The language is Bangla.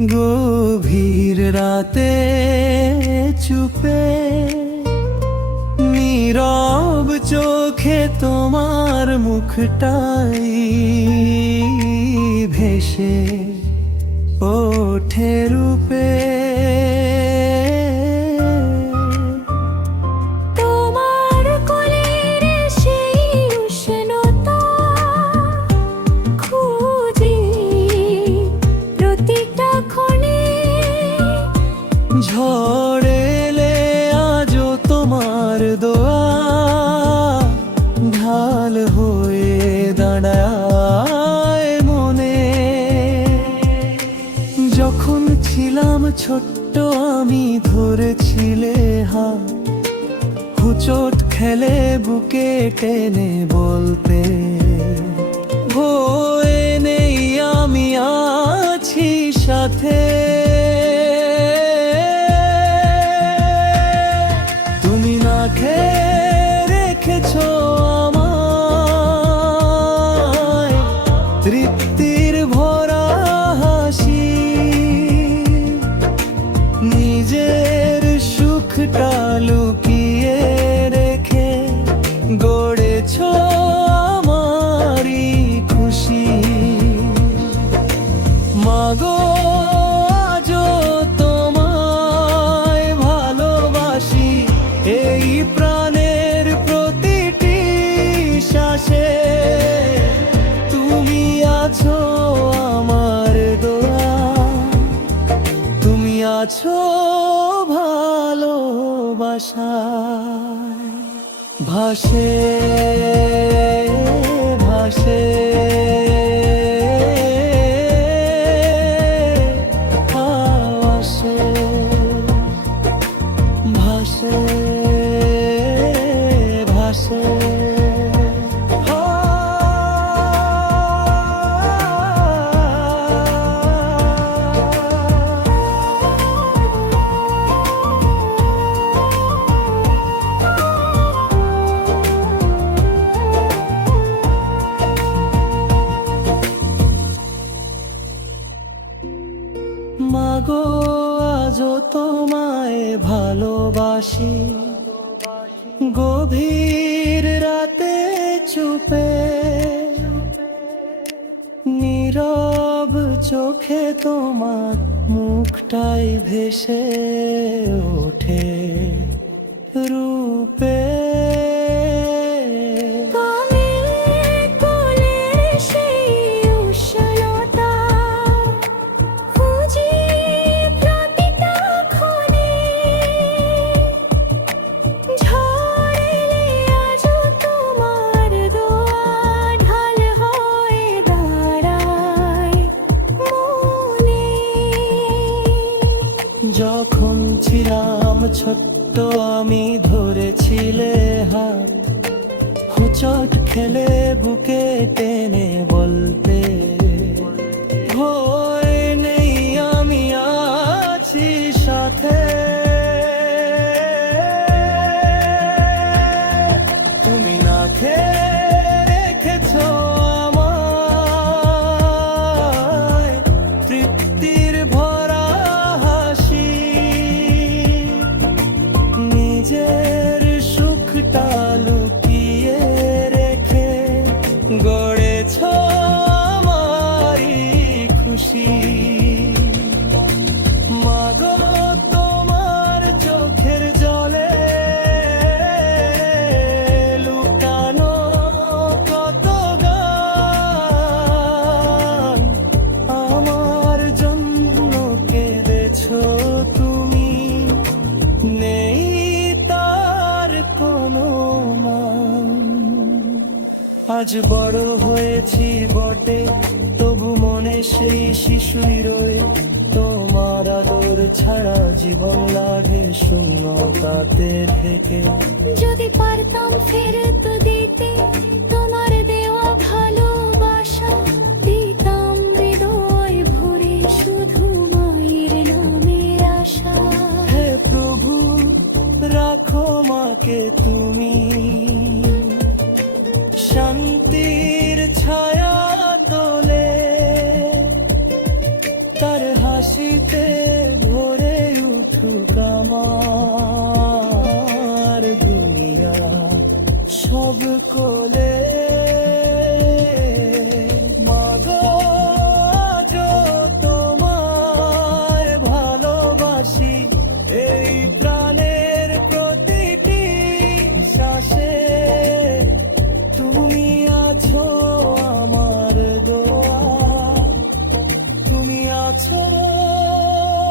গভীর রাতে চুপে নীরব চোখে তোমার মুখটাই ভেসে ওঠে রূপে। তোমার কোলের সেই উষ্ণতা খুঁজি প্রতিটা ক্ষণে। ঝড় এলে আজও তোমার দোয়া ঢাল হয়ে দাঁড়ায় মনে। যখন ছিলাম ছোট্ট আমি ধরেছিলে হাত, হোঁচট খেলে বুকে টেনে বলতে, ভয় নেই আমি আছি সাথে। তুমি না খেয়ে রেখেছো আমায় তৃপ্তির ভরা হাসি। নিজের সুখটা লুকিয়ে রেখে গড়েছো আমারই খুশি। মাগো আজও তোমায় ভালোবাসি এই প্রাণের প্রতিটি শ্বাসে। তুমি আছো আমার দোয়া, তুমি আছো ভালোবাসায়। ভাসে ভাসে ভাসে ভাসে ভাসে। মাগো আজও তোমায় ভালোবাসি গভীর রাতে চুপে। নীরব চোখে তোমার মুখটাই ভেসে ওঠে রূপে। যখন ছিলাম ছোট্ট আমি ধরেছিলে হাত, হোঁচট খেলে বুকে টেনে বলতে, ভয় নেই আমি আছি সাথে। তুমি না খেয়ে রেখেছো আমায় তৃপ্তির ভরা হাসি। নিজের সুখটা লুকিয়ে রেখে গড়েছো আমারই খুশি। মাগো তোমার চোখের জলে লুকানো কত গান, আমার জন্য কেঁদেছো তুমি, নেই তার কোনো মান। আজ বড় হয়েছি বটে তবু মনে সেই শিশুই রয়ে। তোমার আদর ছাড়া জীবন লাগে শূন্যতাতে থেকে। যদি পারতাম ফেরত দিতে তোমার দেওয়া ভালোবাসা, দিতাম হৃদয় ভরে শুধু মায়ের নামের আশা। হে প্রভু রাখো মাকে তুমি শান্তির ছায়া তোলে, তার হাসি হাসিতে